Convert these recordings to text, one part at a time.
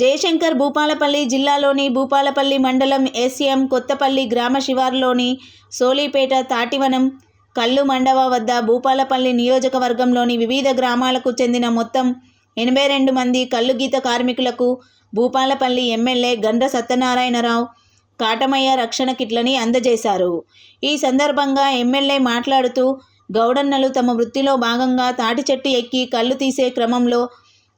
జయశంకర్ భూపాలపల్లి జిల్లాలోని భూపాలపల్లి మండలం ఎస్ఎం కొత్తపల్లి గ్రామ శివారులోని సోలీపేట తాటివనం కల్లు మండవ వద్ద భూపాలపల్లి నియోజకవర్గంలోని వివిధ గ్రామాలకు చెందిన మొత్తం ఎనభై రెండు మంది కల్లు గీత కార్మికులకు భూపాలపల్లి ఎమ్మెల్యే గండ్ర సత్యనారాయణరావు కాటమయ్య రక్షణ కిట్లని అందజేశారు. ఈ సందర్భంగా ఎమ్మెల్యే మాట్లాడుతూ గౌడన్నలు తమ వృత్తిలో భాగంగా తాటి చెట్టు ఎక్కి కళ్ళు తీసే క్రమంలో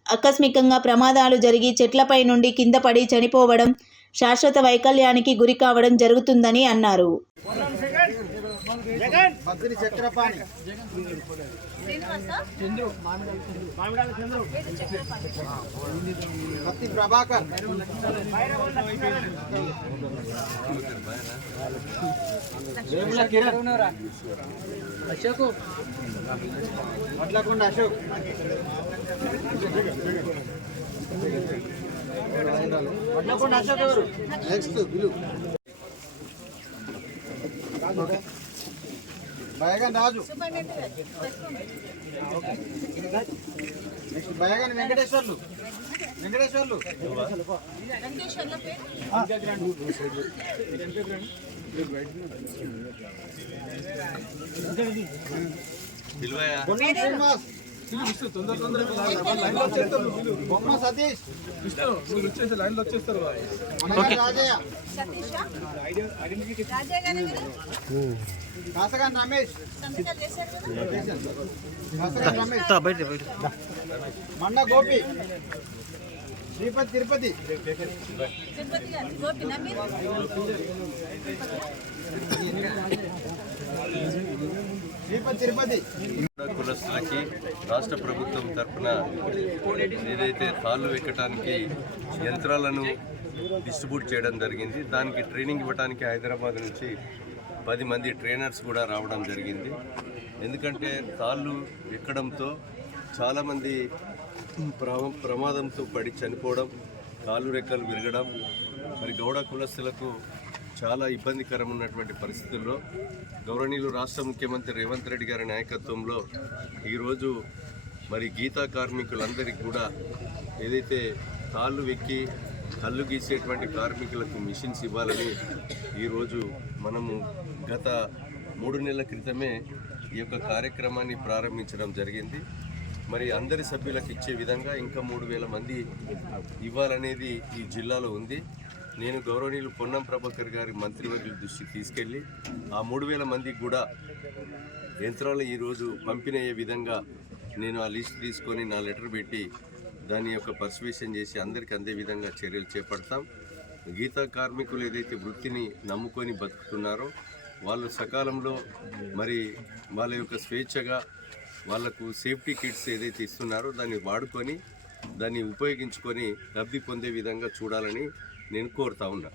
ఆకస్మికంగా ప్రమాదాలు జరిగి చెట్లపై నుండి కింద పడి చనిపోవడం శాశ్వత వైకల్యానికి గురి కావడం జరుగుతుందని అన్నారు. అశోక్. వడ్లకొండ అశోక్. నెక్స్ట్ బిలు బయగన్ రాజు నెక్స్ట్ బయగన్ వెంకటేశ్వర్లు వెంకటేశ్వర్లు శ్రీనివాస్ బొమ్మ సతీష్. లైన్లో వచ్చేస్తారు మనగారి రాజయ్య. కాసగాన్ రమేష్. కాసగాన్ రమేష్. మండ గోపి. తిరుపతి తిరుపతి. కులస్తులకి రాష్ట్ర ప్రభుత్వం తరఫున ఏదైతే తాళ్ళు ఎక్కడానికి యంత్రాలను డిస్ట్రిబ్యూట్ చేయడం జరిగింది దానికి ట్రైనింగ్ ఇవ్వడానికి హైదరాబాద్ నుంచి పది మంది ట్రైనర్స్ కూడా రావడం జరిగింది. ఎందుకంటే తాళ్ళు ఎక్కడంతో చాలామంది ప్రమాదంతో పడి చనిపోవడం కాలు రెక్కలు విరగడం మరి గౌడ కులస్తులకు చాలా ఇబ్బందికరం ఉన్నటువంటి పరిస్థితుల్లో గౌరవనీయులు రాష్ట్ర ముఖ్యమంత్రి రేవంత్ రెడ్డి గారి నాయకత్వంలో ఈరోజు మరి గీతా కార్మికులందరికీ కూడా ఏదైతే కాళ్ళు వెక్కి కళ్ళు గీసేటువంటి కార్మికులకు మిషన్స్ ఇవ్వాలని ఈరోజు మనము గత మూడు నెలల క్రితమే ఈ యొక్క కార్యక్రమాన్ని ప్రారంభించడం జరిగింది. మరి అందరి సభ్యులకు ఇచ్చే విధంగా ఇంకా మూడు వేల మంది ఇవ్వాలనేది ఈ జిల్లాలో ఉంది. నేను గౌరవనీయులు పొన్నం ప్రభాకర్ గారి మంత్రివర్యుల దృష్టికి తీసుకెళ్ళి ఆ మూడు వేల మందికి కూడా యంత్రాలు ఈరోజు పంపిణయ్యే విధంగా నేను ఆ లిస్ట్ తీసుకొని నా లెటర్ పెట్టి దాని యొక్క పర్సువేషన్ చేసి అందరికీ అందే విధంగా చర్యలు చేపడతాం. గీతా కార్మికులు ఏదైతే వృత్తిని నమ్ముకొని బతుకుతున్నారో వాళ్ళు సకాలంలో మరి వాళ్ళ యొక్క స్వేచ్ఛగా వాళ్ళకు సేఫ్టీ కిట్స్ ఏదైతే ఇస్తున్నారో దాన్ని వాడుకొని దాన్ని ఉపయోగించుకొని లబ్ధి పొందే విధంగా చూడాలని నేను కోరుతా ఉన్నా.